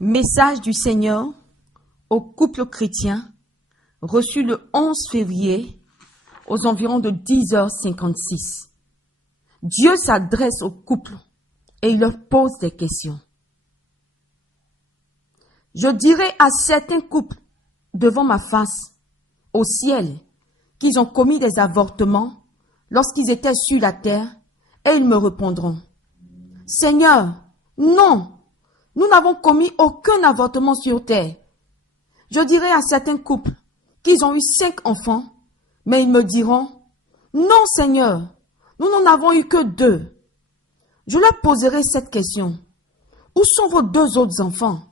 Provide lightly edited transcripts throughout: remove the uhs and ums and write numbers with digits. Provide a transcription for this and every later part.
Message du Seigneur au couple chrétien reçu le 11 février aux environs de 10h56. Dieu s'adresse au couple et il leur pose des questions. Je dirai à certains couples devant ma face au ciel qu'ils ont commis des avortements lorsqu'ils étaient sur la terre et ils me répondront: Seigneur, non! Nous n'avons commis aucun avortement sur terre. Je dirai à certains couples qu'ils ont eu 5 enfants, mais ils me diront: non Seigneur, nous n'en avons eu que 2. Je leur poserai cette question: où sont vos 2 autres enfants?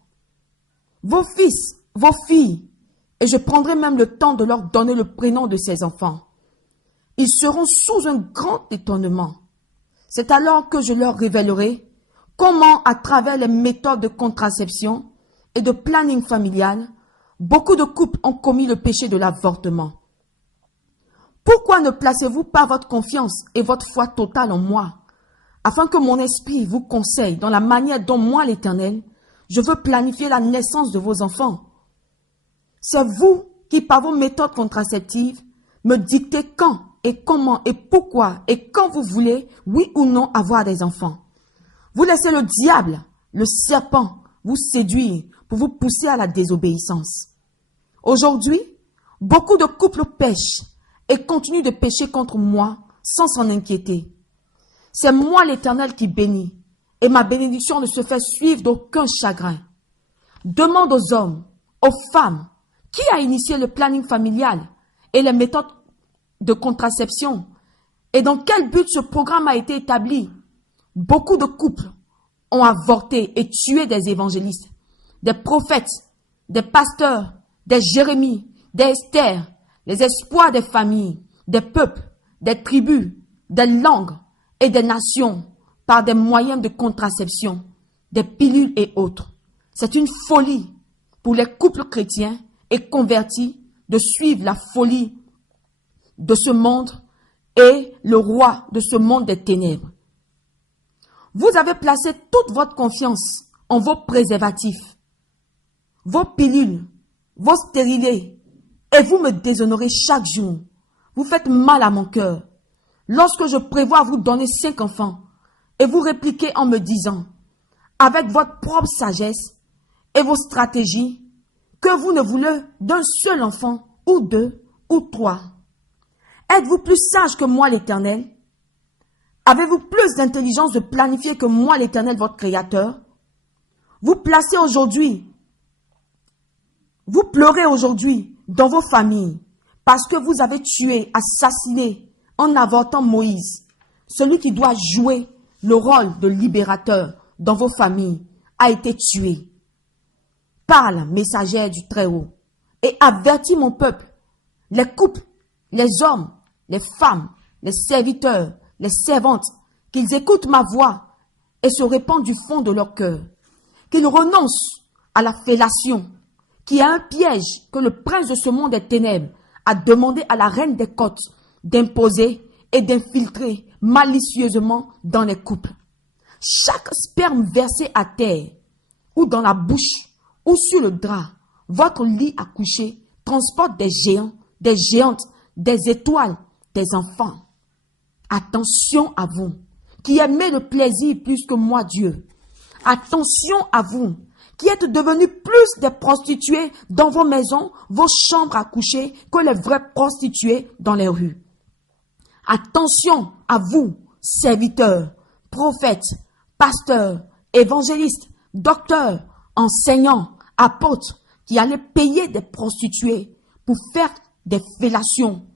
Vos fils, vos filles? Et je prendrai même le temps de leur donner le prénom de ces enfants. Ils seront sous un grand étonnement. C'est alors que je leur révélerai comment, à travers les méthodes de contraception et de planning familial, beaucoup de couples ont commis le péché de l'avortement. Pourquoi ne placez-vous pas votre confiance et votre foi totale en moi, afin que mon esprit vous conseille dans la manière dont moi, l'Éternel, je veux planifier la naissance de vos enfants? C'est vous qui, par vos méthodes contraceptives, me dictez quand et comment et pourquoi et quand vous voulez, oui ou non, avoir des enfants. Vous laissez le diable, le serpent, vous séduire pour vous pousser à la désobéissance. Aujourd'hui, beaucoup de couples pêchent et continuent de pécher contre moi sans s'en inquiéter. C'est moi l'Éternel qui bénis et ma bénédiction ne se fait suivre d'aucun chagrin. Demande aux hommes, aux femmes, qui a initié le planning familial et les méthodes de contraception et dans quel but ce programme a été établi. Beaucoup de couples ont avorté et tué des évangélistes, des prophètes, des pasteurs, des Jérémies, des Esther, les espoirs des familles, des peuples, des tribus, des langues et des nations par des moyens de contraception, des pilules et autres. C'est une folie pour les couples chrétiens et convertis de suivre la folie de ce monde et le roi de ce monde des ténèbres. Vous avez placé toute votre confiance en vos préservatifs, vos pilules, vos stérilés, et vous me déshonorez chaque jour. Vous faites mal à mon cœur. Lorsque je prévois vous donner 5 enfants, et vous répliquez en me disant, avec votre propre sagesse et vos stratégies, que vous ne voulez d'un seul enfant, ou 2, ou 3. Êtes-vous plus sage que moi l'Éternel? Avez-vous plus d'intelligence de planifier que moi l'Éternel, votre Créateur? Vous placez aujourd'hui, vous pleurez aujourd'hui dans vos familles parce que vous avez tué, assassiné en avortant Moïse, celui qui doit jouer le rôle de libérateur dans vos familles, a été tué. Parle, messagère du Très-Haut, et avertis mon peuple, les couples, les hommes, les femmes, les serviteurs, les servantes, qu'ils écoutent ma voix et se répandent du fond de leur cœur, qu'ils renoncent à la fellation, qui est un piège que le prince de ce monde des ténèbres a demandé à la reine des côtes d'imposer et d'infiltrer malicieusement dans les couples. Chaque sperme versé à terre, ou dans la bouche, ou sur le drap, votre lit à coucher transporte des géants, des géantes, des étoiles, des enfants. Attention à vous, qui aimez le plaisir plus que moi Dieu. Attention à vous, qui êtes devenus plus des prostituées dans vos maisons, vos chambres à coucher, que les vraies prostituées dans les rues. Attention à vous, serviteurs, prophètes, pasteurs, évangélistes, docteurs, enseignants, apôtres, qui allez payer des prostituées pour faire des fellations.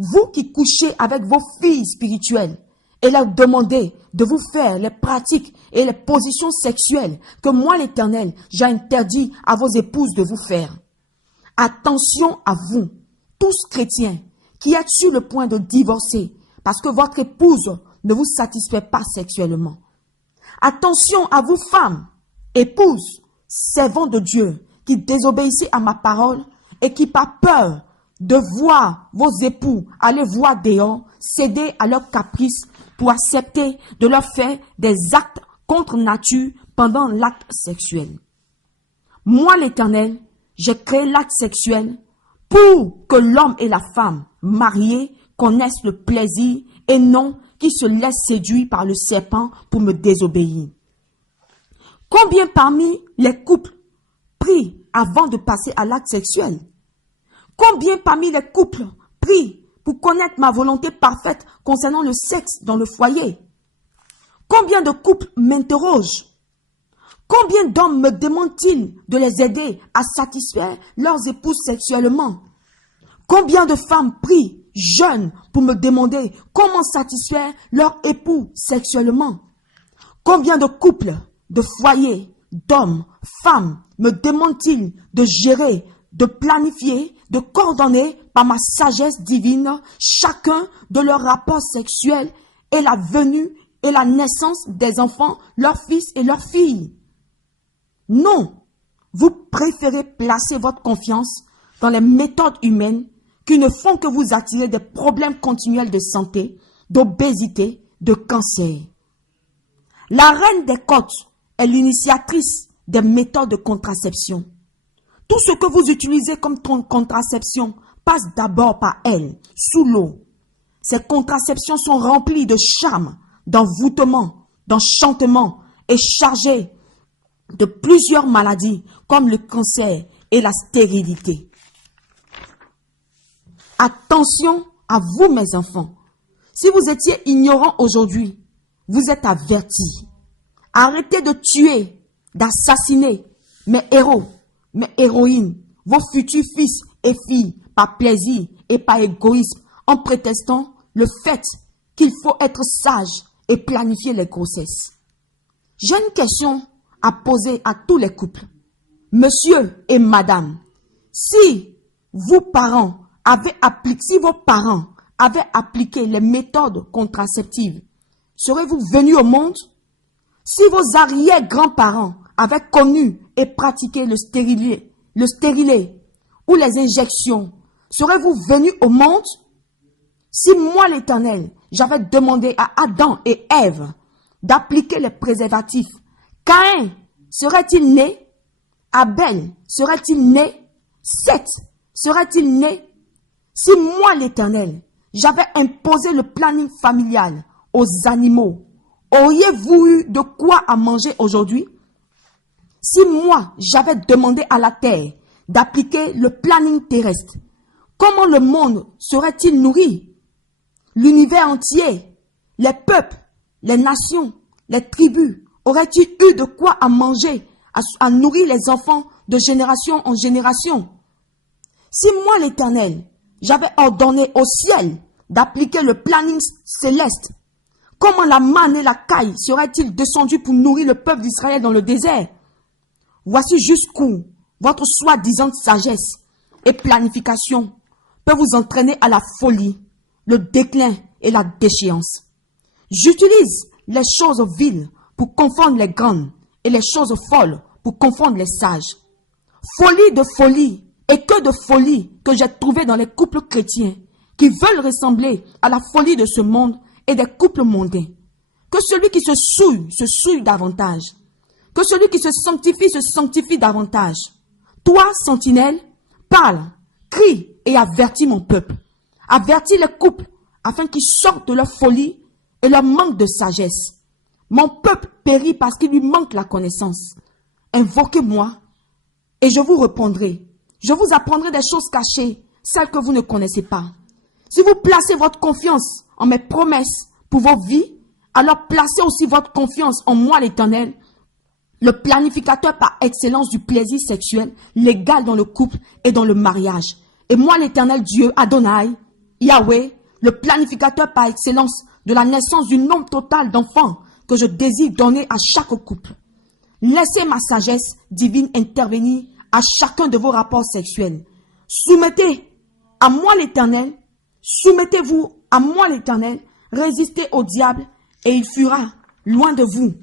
Vous qui couchez avec vos filles spirituelles et leur demandez de vous faire les pratiques et les positions sexuelles que moi l'Éternel, j'ai interdit à vos épouses de vous faire. Attention à vous, tous chrétiens, qui êtes sur le point de divorcer parce que votre épouse ne vous satisfait pas sexuellement. Attention à vous femmes, épouses, servants de Dieu, qui désobéissez à ma parole et qui par peur de voir vos époux aller voir dehors, céder à leurs caprices pour accepter de leur faire des actes contre nature pendant l'acte sexuel. Moi l'Éternel, j'ai créé l'acte sexuel pour que l'homme et la femme mariés connaissent le plaisir et non qui se laissent séduire par le serpent pour me désobéir. Combien parmi les couples prient avant de passer à l'acte sexuel? Combien parmi les couples prient pour connaître ma volonté parfaite concernant le sexe dans le foyer? Combien de couples m'interrogent? Combien d'hommes me demandent-ils de les aider à satisfaire leurs épouses sexuellement? Combien de femmes prient, jeûnent, pour me demander comment satisfaire leur époux sexuellement? Combien de couples, de foyers, d'hommes, femmes me demandent-ils de gérer, de planifier, de coordonner par ma sagesse divine chacun de leurs rapports sexuels et la venue et la naissance des enfants, leurs fils et leurs filles? Non, vous préférez placer votre confiance dans les méthodes humaines qui ne font que vous attirer des problèmes continuels de santé, d'obésité, de cancer. La reine des côtes est l'initiatrice des méthodes de contraception. Tout ce que vous utilisez comme contraception passe d'abord par elle, sous l'eau. Ces contraceptions sont remplies de charme, d'envoûtement, d'enchantement et chargées de plusieurs maladies comme le cancer et la stérilité. Attention à vous, mes enfants. Si vous étiez ignorants aujourd'hui, vous êtes avertis. Arrêtez de tuer, d'assassiner mes héros, mes héroïnes, vos futurs fils et filles par plaisir et par égoïsme en prétextant le fait qu'il faut être sage et planifier les grossesses. J'ai une question à poser à tous les couples. Monsieur et madame, si vos parents avaient appliqué les méthodes contraceptives, serez-vous venus au monde? Si vos arrière-grands-parents avaient connu et pratiqué le stérilet ou les injections, serez-vous venus au monde? Si moi l'Éternel, j'avais demandé à Adam et Ève d'appliquer les préservatifs, Caïn serait-il né? Abel serait-il né? Seth serait-il né? Si moi l'Éternel, j'avais imposé le planning familial aux animaux, auriez-vous eu de quoi à manger aujourd'hui? Si moi j'avais demandé à la terre d'appliquer le planning terrestre, comment le monde serait-il nourri? L'univers entier, les peuples, les nations, les tribus, auraient-ils eu de quoi à manger, à nourrir les enfants de génération en génération? Si moi l'Éternel, j'avais ordonné au ciel d'appliquer le planning céleste, comment la manne et la caille seraient-ils descendus pour nourrir le peuple d'Israël dans le désert? Voici jusqu'où votre soi-disant sagesse et planification peut vous entraîner à la folie, le déclin et la déchéance. J'utilise les choses viles pour confondre les grandes et les choses folles pour confondre les sages. Folie de folie et que de folie que j'ai trouvé dans les couples chrétiens qui veulent ressembler à la folie de ce monde et des couples mondains. Que celui qui se souille davantage. Que celui qui se sanctifie davantage. Toi, sentinelle, parle, crie et avertis mon peuple. Avertis les couples afin qu'ils sortent de leur folie et leur manque de sagesse. Mon peuple périt parce qu'il lui manque la connaissance. Invoquez-moi et je vous répondrai. Je vous apprendrai des choses cachées, celles que vous ne connaissez pas. Si vous placez votre confiance en mes promesses pour vos vies, alors placez aussi votre confiance en moi l'Éternel, le planificateur par excellence du plaisir sexuel, légal dans le couple et dans le mariage. Et moi l'Éternel Dieu, Adonai, Yahweh, le planificateur par excellence de la naissance du nombre total d'enfants que je désire donner à chaque couple. Laissez ma sagesse divine intervenir à chacun de vos rapports sexuels. Soumettez à moi l'Éternel, soumettez-vous à moi l'Éternel, résistez au diable et il fuira loin de vous.